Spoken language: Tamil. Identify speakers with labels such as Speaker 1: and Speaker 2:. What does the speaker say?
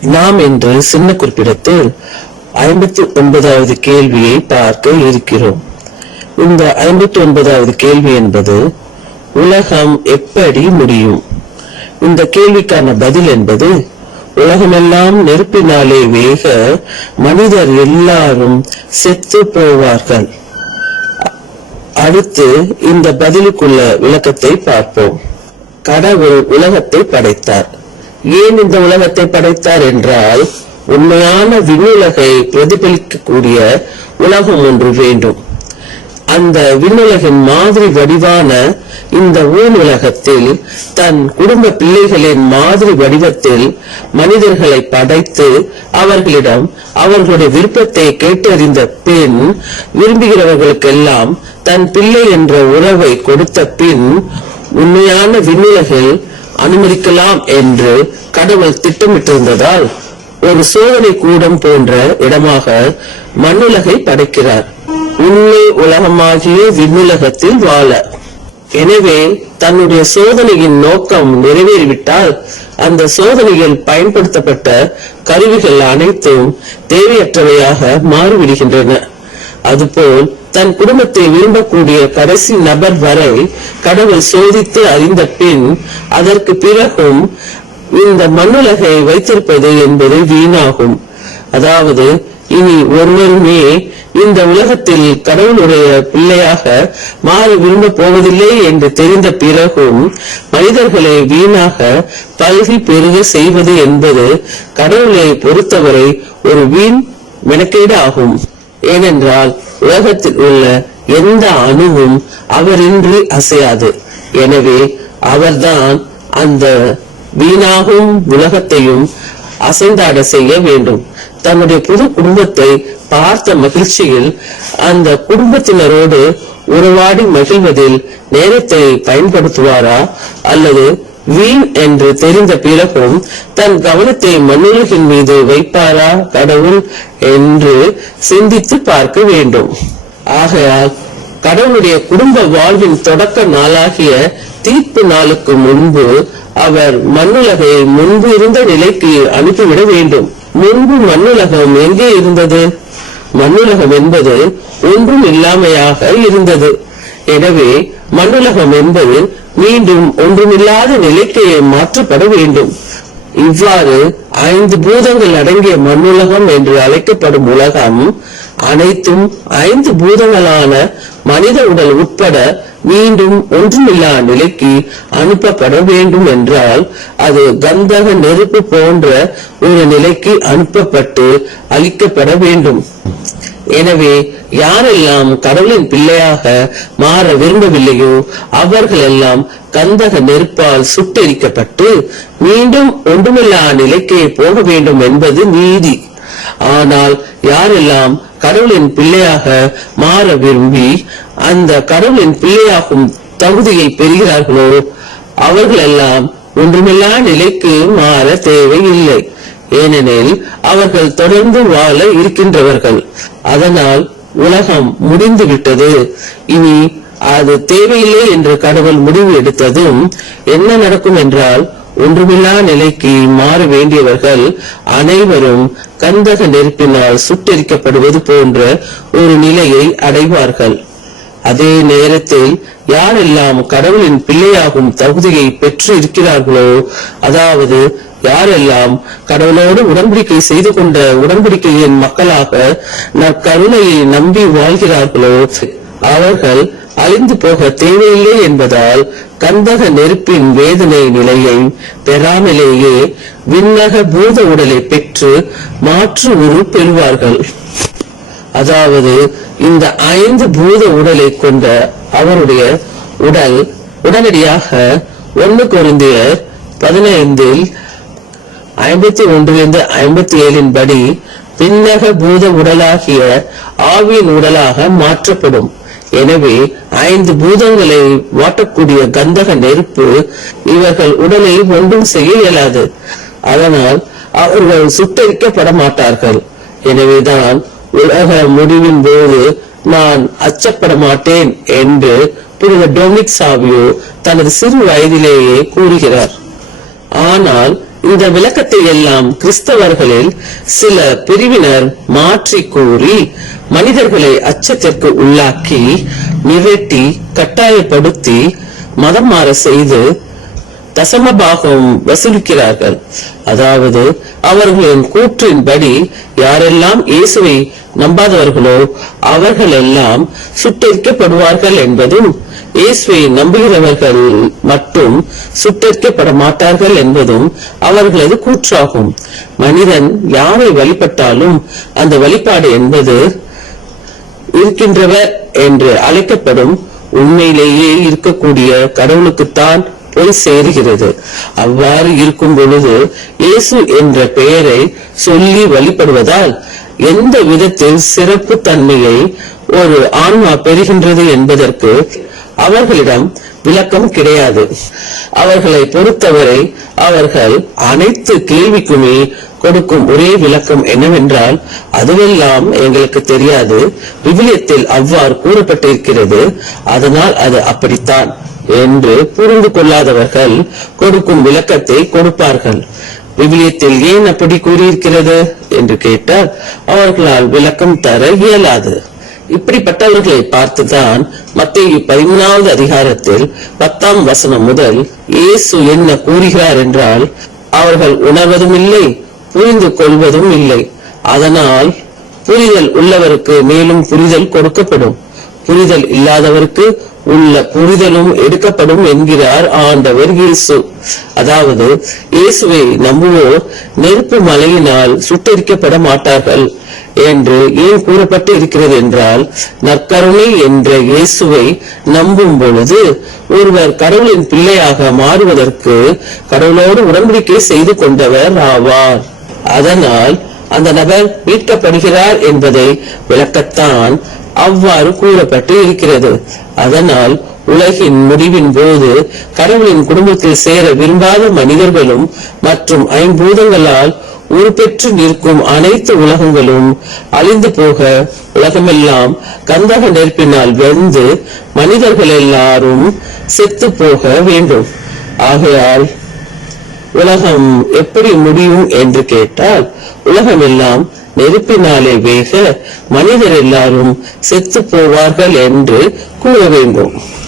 Speaker 1: நாம் இன்று சின்ன குறிப்பிடத்தில் ஐம்பத்தி ஒன்பதாவது கேள்வியை பார்க்க இருக்கிறோம். இந்த ஐம்பத்தி ஒன்பதாவது கேள்வி என்பது உலகம் எப்படி முடியும்? இந்த கேள்விக்கான பதில் என்பது உலகமெல்லாம் நெருப்பினாலே வேக மனிதர் எல்லாரும் செத்து போவார்கள். அடுத்து இந்த பதிலுக்குள்ள விளக்கத்தை பார்ப்போம். கடவுள் உலகத்தை படைத்தார். ஏன் இந்த உலகத்தை படைத்தார் என்றால் உண்மையான விண்ணுலகை பிரதிபலிக்கக்கூடிய உலகம் ஒன்று வேண்டும். அந்த விண்ணுலகின் மாதிரி வடிவான இந்த ஊன் உலகத்தில் தன் குடும்ப பிள்ளைகளின் மாதிரி வடிவத்தில் மனிதர்களை படைத்து அவர்களிடம் அவர்களுடைய விருப்பத்தை கேட்டறிந்த பின் விரும்புகிறவர்களுக்கெல்லாம் தன் பிள்ளை என்ற உறவை கொடுத்த பின் உண்மையான விண்ணுலகில் அனுமதிக்கலாம் என்று கடவுள் திட்டமிட்டிருந்ததால் ஒரு சோதனை கூடம் போன்ற இடமாக மண்ணுலகை படைக்கிறார். உண்மை உலகமாகிய விண்ணுலகத்தில் வாழ. எனவே தன்னுடைய சோதனையின் நோக்கம் நிறைவேறிவிட்டால் அந்த சோதனையில் பயன்படுத்தப்பட்ட கருவிகள் அனைத்தும் தேவையற்றவையாக மாறிவிடுகின்றன. அதுபோல் தன் குடும்பத்தை விரும்பக்கூடிய கடைசி நபர் வரை கடவுள் சோதித்து அறிந்த பின் அதற்கு பிறகும் இந்த மண்ணுலகை வைத்திருப்பது என்பது வீணாகும். அதாவது இனி ஒருவருமே இந்த உலகத்தில் கடவுளுடைய பிள்ளையாக மாறி விரும்ப போவதில்லை என்று தெரிந்த பிறகும் மனிதர்களை வீணாக பல்கி பெருக செய்வது என்பது கடவுளை பொறுத்தவரை ஒரு வீண் மெனக்கேடு ஆகும். ஏனென்றால் உலகத்தில் உள்ள எந்த அணுவும் அவரின்றி அசையாது. எனவே அவர்தான் அந்த வீணாகும் உலகத்தையும் அசைந்தாட செய்ய வேண்டும். தன்னுடைய புது குடும்பத்தை பார்த்த மகிழ்ச்சியில் அந்த குடும்பத்தினரோடு உறவாடி மகிழ்வதில் நேரத்தை பயன்படுத்துவாரா அல்லது வீண் என்று தெரிந்த பிறகும் தன் கவனத்தை மண்ணுலகின் மீது வைப்பாரா கடவுள் என்று சிந்தித்து பார்க்க வேண்டும். ஆகையால் கடவுளுடைய குடும்ப வாழ்வின் தொடக்க நாளாகிய தீர்ப்பு நாளுக்கு முன்பு அவர் மண்ணுலகை முன்பு இருந்த நிலைக்கு அனுப்பிவிட வேண்டும். முன்பு மண்ணுலகம் எங்கே இருந்தது? மண்ணுலகம் என்பது ஒன்றும் இல்லாமையாக இருந்தது. எனவே மண்ணுலகம் என்பது மீண்டும் ஒன்றுமில்லாத நிலைக்கு மாற்றப்பட வேண்டும். இவ்வாறு ஐந்து பூதங்கள் அடங்கிய மண்ணுலகம் என்று அழைக்கப்படும் உலகம் அனைத்தும் ஐந்து பூதங்களான மனித உடல் உட்பட மீண்டும் ஒன்றுமில்லா நிலைக்கு அனுப்பப்பட வேண்டும் என்றால் அது கந்தக நெருப்பு போன்ற ஒரு நிலைக்கு அனுப்பப்பட்டு அழிக்கப்பட வேண்டும். எனவே யாரெல்லாம் கடவுளின் பிள்ளையாக மாற விரும்பவில்லையோ அவர்கள் எல்லாம் கந்தக நெருப்பால் சுட்டெரிக்கப்பட்டு மீண்டும் ஒன்றுமில்லா நிலைக்கே போக வேண்டும் என்பது நீதி. ஆனால் யாரெல்லாம் கடவுளின் பிள்ளையாக மாற விரும்பி அந்த கடவுளின் பிள்ளையாகும் தகுதியை பெறுகிறார்களோ அவர்கள் எல்லாம் ஒன்றுமில்லா நிலைக்கு மாற தேவையில்லை. ஏனெனில் அவர்கள் தொடர்ந்து வாழ இருக்கின்றவர்கள். அதனால் உலகம் முடிந்து விட்டது இனி அது தேவையில்லை என்று கடவுள் முடிவு எடுத்ததும் என்ன நடக்கும் என்றால் ஒன்றுமில்லா நிலைக்கு மாற வேண்டியவர்கள் அனைவரும் கந்தக நெருப்பினால் சுட்டெரிக்கப்படுவது போன்ற ஒரு நிலையை அடைவார்கள். அதே நேரத்தில் யாரெல்லாம் கடவுளின் பிள்ளையாகும் தகுதியை பெற்று இருக்கிறார்களோ அதாவது யாரெல்லாம் கடவுளோடு உடன்படிக்கை செய்து கொண்ட உடன்படிக்கையின் மக்களாக நற்கருணையை நம்பி வாழ்கிறார்களோ அவர்கள் அழிந்து போக தேவையில்லை என்பதால் கந்தக நெருப்பின் வேதனை நிலையை பெறாமலேயே விண்ணக பூத உடலை பெற்று மாற்று உரு பெறுவார்கள். அதாவது இந்த ஐந்து பூத உடலை கொண்ட அவருடைய உடல் உடனடியாக ஒன்னு குருந்தியர் பதினைந்தில் ஐம்பத்தி ஒன்றிலிருந்து ஐம்பத்தி ஏழின் படி விண்ணக பூத உடலாகிய ஆவியின் உடலாக மாற்றப்படும். எனவே ஐந்து பூதங்களை வாட்டக்கூடிய கந்தக நெருப்பு இவர்கள் உடலை ஒன்றும் செய்ய இயலாது. அதனால் அவர்கள் சுத்தரிக்கப்பட மாட்டார்கள். எனவேதான் உலக முடிவின் போது நான் அச்சப்பட மாட்டேன் என்று புனித டொமிக் சாவியோ தனது சிறு வயதிலேயே கூறுகிறார். ஆனால் இந்த விளக்கத்தை எல்லாம் கிறிஸ்தவர்களில் சில பிரிவினர் மாற்றி கூறி மனிதர்களை அச்சத்திற்கு உள்ளாக்கி மிரட்டி கட்டாயப்படுத்தி மதம் மாற செய்து தசமபாகம் வசூலிக்கிறார்கள். அதாவது அவர்களின் கூற்றின்படி யாரெல்லாம் இயேசுவை நம்பாதவர்களோ அவர்கள் எல்லாம் என்பதும் இயேசுவை நம்புகிறவர்கள் மட்டும் சுட்டரிக்கப்பட மாட்டார்கள் என்பதும் அவர்களது கூற்றாகும். மனிதன் யாரை வழிபட்டாலும் அந்த வழிபாடு என்பது இருக்கின்றவர் என்று அழைக்கப்படும் உண்மையிலேயே இருக்கக்கூடிய கடவுளுக்குத்தான் போய் சேருகிறது. அவ்வாறு இருக்கும் பொழுது இயேசு என்ற பெயரை சொல்லி வழிபடுவதால் எந்த விதத்தில் சிறப்பு தன்மையை ஒரு ஆன்மா பெறுகின்றது என்பதற்கு அவர்களிடம் விளக்கம் கிடையாது. அவர்களை பொறுத்தவரை அவர்கள் அனைத்து கேள்விக்குமே கொடுக்கும் ஒரே விளக்கம் என்னவென்றால் அதுவெல்லாம் எங்களுக்கு தெரியாது. விவிலியத்தில் அவ்வாறு கூறப்பட்டிருக்கிறது. அதனால் அது அப்படித்தான் என்று புரிந்து கொள்ளாதவர்கள் கொடுக்கும் விளக்கத்தை கொடுப்பார்கள். விவிலியத்தில் ஏன் அப்படி கூறியிருக்கிறது என்று கேட்டால் அவர்களால் விளக்கம் தர இயலாது. இப்படிப்பட்டவர்களை பார்த்துதான் மத்திய பதிமூணாவது அதிகாரத்தில் பத்தாம் வசனம் முதல் இயேசு என்ன கூறுகிறார் என்றால் அவர்கள் உணர்வதும் இல்லை புரிந்து கொள்வதும் இல்லை அதனால் புரிதல் உள்ளவருக்கு மேலும் புரிதல் கொடுக்கப்படும். புரிதல் இல்லாதவருக்கு உள்ள புரிதலும் எடுக்கப்படும் என்கிறார் ஆண்டவர் இயேசு. அதாவது இயேசுவை நம்புவோர் நெருப்பு மலையினால் சுட்டரிக்கப்பட மாட்டார்கள் என்று ஏன் கூறப்பட்டு இருக்கிறது என்றால் நற்கருணை என்ற இயேசுவை நம்பும் பொழுது ஒருவர் கடவுளின் பிள்ளையாக மாறுவதற்கு கடவுளோடு உடன்படிக்கை செய்து கொண்டவர் ஆவார். அதனால் அந்த நபர் மீட்கப்படுகிறார் என்பதை விளக்கத்தான் அவ்வாறு கூறப்பட்டு இருக்கிறது. அதனால் உலகின் முடிவின் போது கடவுளின் குடும்பத்தில் சேர விரும்பாத மனிதர்களும் மற்றும் ஐம்பூதங்களால் உருப்பெற்று நிற்கும் அனைத்து உலகங்களும் அழிந்து போக உலகமெல்லாம் கந்தக நெருப்பினால் வெந்து மனிதர்கள் எல்லாரும் செத்து போக வேண்டும். ஆகையால் உலகம் எப்படி முடியும் என்று கேட்டால் உலகம் எல்லாம் நெருப்பினாலே வேக மனிதர் எல்லாரும் செத்து போவார்கள் என்று கூற வேண்டும்.